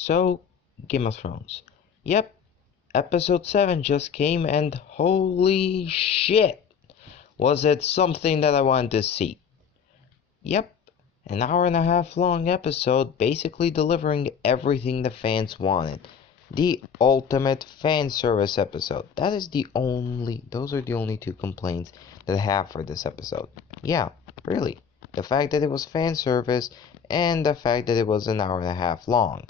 So, Game of Thrones. Yep, episode 7 just came and holy shit! Was it something that I wanted to see? Yep, an hour and a half long episode basically delivering everything the fans wanted. The ultimate fan service episode. Those are the only two complaints that I have for this episode. Yeah, really. The fact that it was fan service and the fact that it was an hour and a half long.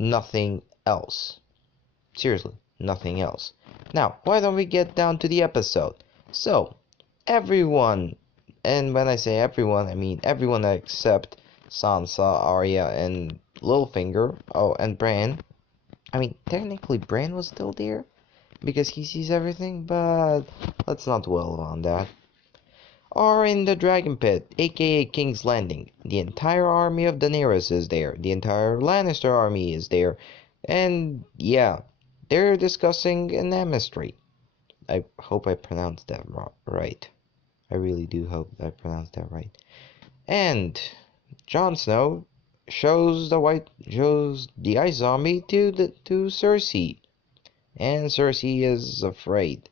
Nothing else. Seriously, nothing else. Now, why don't we get down to the episode? So, everyone, and when I say everyone, I mean everyone except Sansa, Arya, and Littlefinger, oh, and Bran. I mean, technically Bran was still there, because he sees everything, but let's not dwell on that. Are in the Dragon Pit, aka King's Landing. The entire army of Daenerys is there. The entire Lannister army is there. And yeah, they're discussing an amnesty. I hope I pronounced that right. I really do hope I pronounced that right. And Jon Snow shows the Ice Zombie to Cersei. And Cersei is afraid.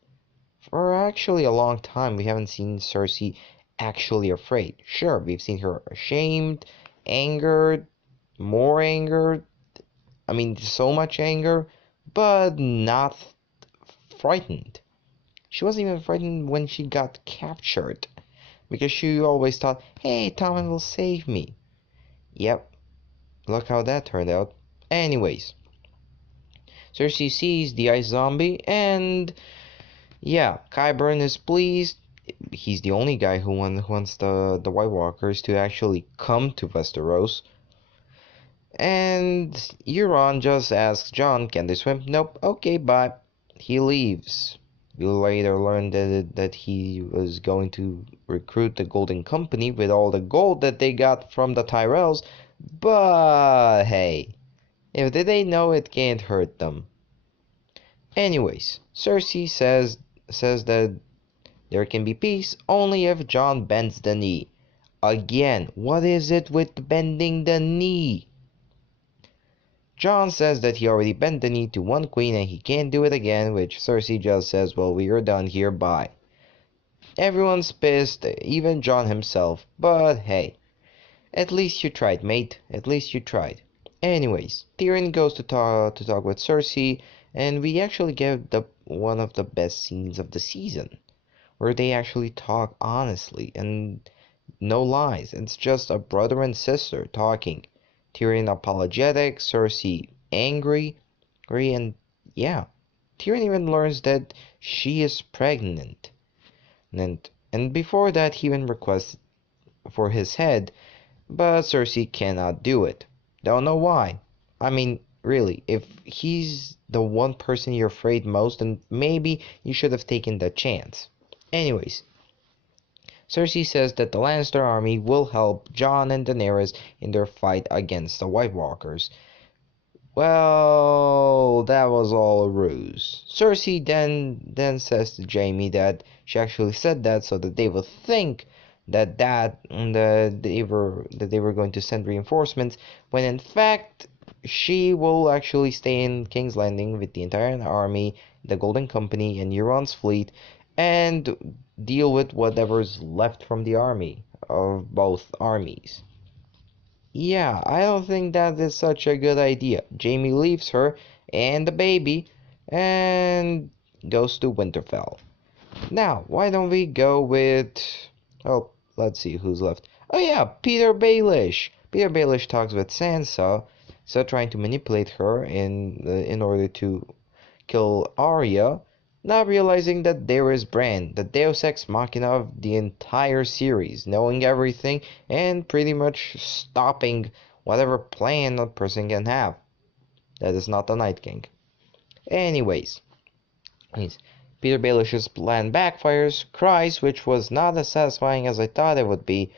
For actually a long time, we haven't seen Cersei actually afraid. Sure, we've seen her ashamed, angered, more angered. I mean, so much anger, but not frightened. She wasn't even frightened when she got captured, because she always thought, hey, Tommen will save me. Yep, look how that turned out. Anyways, Cersei sees the Ice Zombie, and yeah, Qyburn is pleased. He's the only guy who wants the White Walkers to actually come to Westeros. And Euron just asks Jon, can they swim? Nope, okay, bye. He leaves. We later learn that he was going to recruit the Golden Company with all the gold that they got from the Tyrells. But hey, if they know, it can't hurt them. Anyways, Cersei says that there can be peace only if Jon bends the knee. Again, what is it with bending the knee? Jon says that he already bent the knee to one queen and he can't do it again, which Cersei just says, well, we are done here, bye. Everyone's pissed, even Jon himself, but hey, at least you tried, mate, at least you tried. Anyways, Tyrion goes to talk with Cersei, and we actually get one of the best scenes of the season, where they actually talk honestly and no lies. It's just a brother and sister talking. Tyrion apologetic, Cersei angry, and yeah, Tyrion even learns that she is pregnant. And before that, he even requests for his head, but Cersei cannot do it. Don't know why. I mean, really, if he's the one person you're afraid most, then maybe you should have taken that chance. Anyways, Cersei says that the Lannister army will help Jon and Daenerys in their fight against the White Walkers. Well, that was all a ruse. Cersei then says to Jaime that she actually said that so that they would think that they were going to send reinforcements, when in fact she will actually stay in King's Landing with the entire army, the Golden Company, and Euron's fleet, and deal with whatever's left from the army of both armies. Yeah, I don't think that is such a good idea. Jaime leaves her and the baby and goes to Winterfell. Now, why don't we go with... Oh, let's see who's left. Oh yeah, Peter Baelish. Peter Baelish talks with Sansa, so trying to manipulate her in order to kill Arya, not realizing that there is Bran, the Deus Ex Machina of the entire series, knowing everything and pretty much stopping whatever plan a person can have. That is not the Night King. Anyways, Peter Baelish's plan backfires, cries, which was not as satisfying as I thought it would be,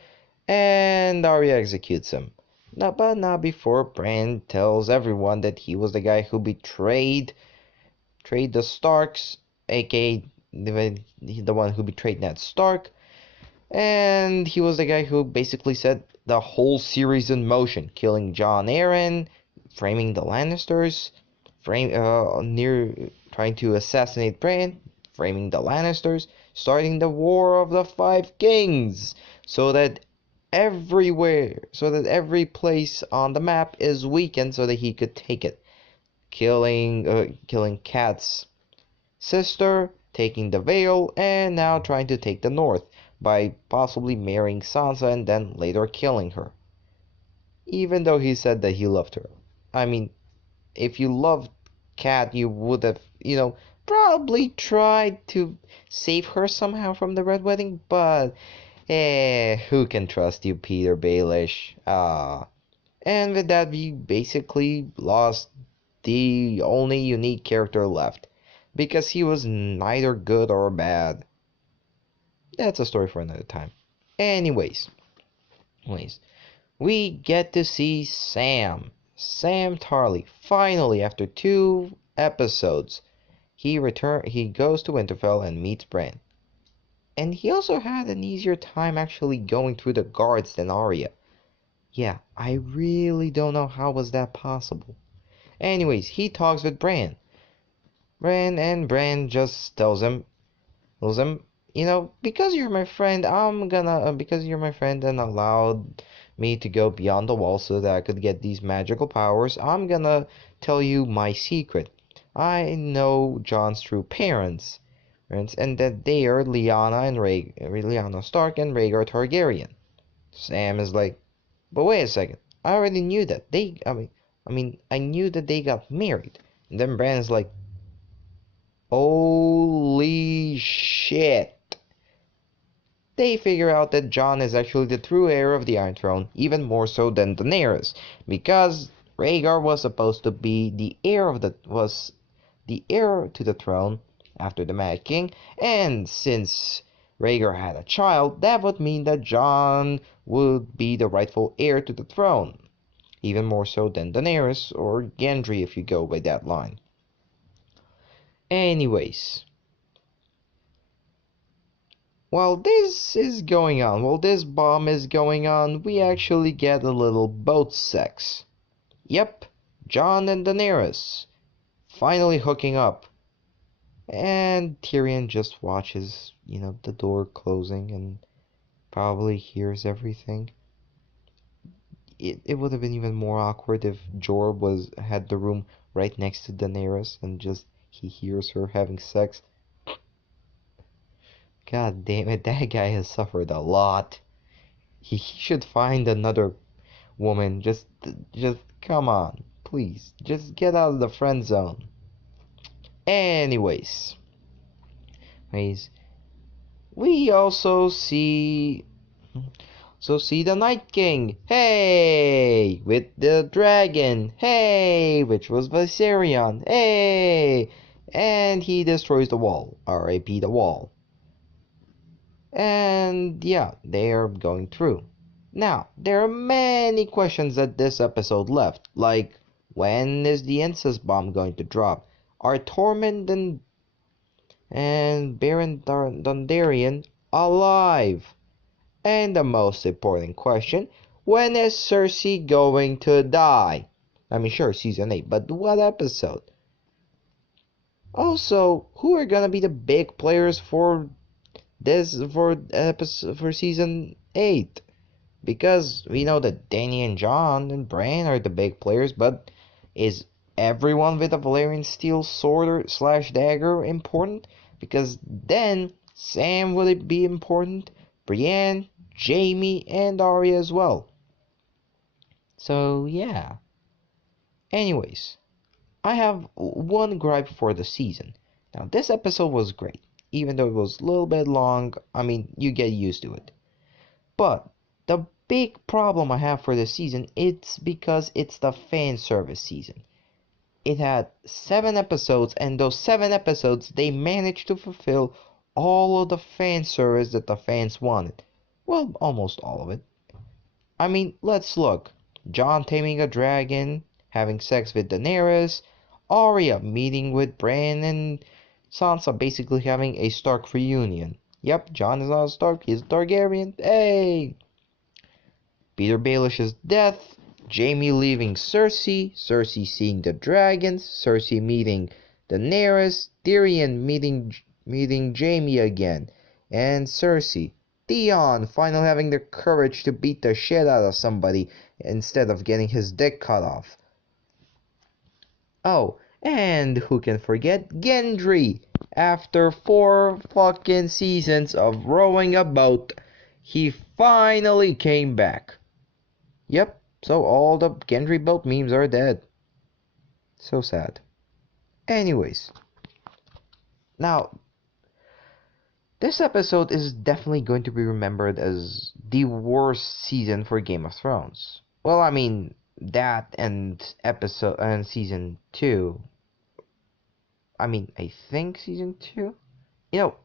and Arya executes him. But not before Bran tells everyone that he was the guy who betrayed the Starks, aka the one who betrayed Ned Stark, and he was the guy who basically set the whole series in motion, killing Jon Arryn, framing the Lannisters, trying to assassinate Bran, framing the Lannisters, starting the War of the Five Kings, so that every place on the map is weakened so that he could take it, killing Kat's sister, taking the Vale, and now trying to take the North by possibly marrying Sansa and then later killing her. Even though he said that he loved her. I mean, if you loved Cat, you would have, probably tried to save her somehow from the Red Wedding, but who can trust you, Peter Baelish? And with that, we basically lost the only unique character left, because he was neither good or bad. That's a story for another time. Anyways, we get to see Sam Tarly. Finally, after 2 episodes, he goes to Winterfell and meets Bran. And he also had an easier time actually going through the guards than Arya. Yeah, I really don't know how was that possible. Anyways, he talks with Bran. Bran just tells him, because you're my friend, because you're my friend and allowed me to go beyond the wall so that I could get these magical powers, I'm gonna tell you my secret. I know Jon's true parents, and that they are Lyanna Stark and Rhaegar Targaryen. Sam is like, but wait a second, I already knew that. I knew that they got married. And then Bran's like, holy shit. They figure out that Jon is actually the true heir of the Iron Throne, even more so than Daenerys, because Rhaegar was supposed to be the heir to the throne after the Mad King, and since Rhaegar had a child, that would mean that Jon would be the rightful heir to the throne, even more so than Daenerys or Gendry if you go by that line. Anyways, while this bomb is going on, we actually get a little boat sex. Yep, Jon and Daenerys finally hooking up. And Tyrion just watches, the door closing and probably hears everything. It would have been even more awkward if Jorah had the room right next to Daenerys and just he hears her having sex. God damn it, that guy has suffered a lot. He should find another woman. Just come on, please. Just get out of the friend zone. Anyways, we also see the Night King, hey, with the dragon, hey, which was Viserion, hey, and he destroys the wall, R.I.P. the wall. And yeah, they are going through. Now, there are many questions that this episode left, like, when is the incest bomb going to drop? Are Tormund and Baron Dondarrion alive? And the most important question, when is Cersei going to die? I mean, sure, season 8, but what episode? Also, who are gonna be the big players for season 8? Because we know that Dany and Jon and Bran are the big players, but is everyone with a Valyrian steel sword / dagger important? Because then Sam will be important, Brienne, Jaime, and Arya as well. So yeah. Anyways, I have one gripe for the season. Now this episode was great, even though it was a little bit long. I mean, you get used to it. But the big problem I have for this season, it's because it's the fan service season. It had 7 episodes, and those 7 episodes, they managed to fulfill all of the fan service that the fans wanted. Well, almost all of it. I mean, let's look. Jon taming a dragon, having sex with Daenerys, Arya meeting with Bran, and Sansa basically having a Stark reunion. Yep, Jon is not a Stark, he's a Targaryen. Hey! Peter Baelish's death, Jaime leaving Cersei, Cersei seeing the dragons, Cersei meeting Daenerys, Tyrion meeting Jaime again, and Cersei. Theon finally having the courage to beat the shit out of somebody instead of getting his dick cut off. Oh, and who can forget Gendry? After 4 fucking seasons of rowing a boat, he finally came back. Yep, so all the Gendry boat memes are dead. So sad. Anyways, now, this episode is definitely going to be remembered as the worst season for Game of Thrones. Well, I mean, that and season 2. I think season 2?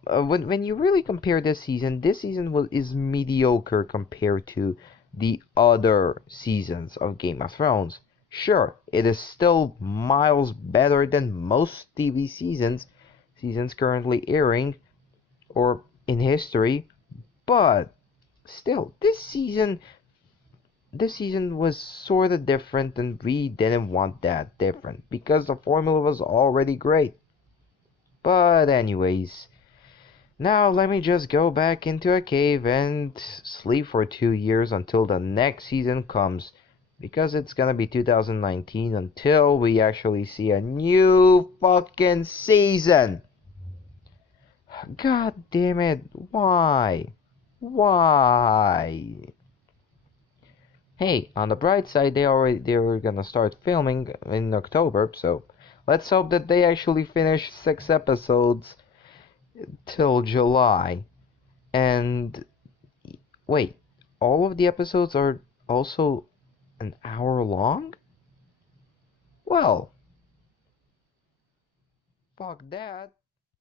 When you really compare this season is mediocre compared to the other seasons of Game of Thrones. Sure, it is still miles better than most TV seasons currently airing or in history, but still, this season was sort of different, and we didn't want that different because the formula was already great. But anyways, now let me just go back into a cave and sleep for 2 years until the next season comes, because it's gonna be 2019 until we actually see a new fucking season. God damn it, why? Why? Hey, on the bright side, they were gonna start filming in October, so let's hope that they actually finish 6 episodes till July. And wait, all of the episodes are also an hour long? Well, fuck that.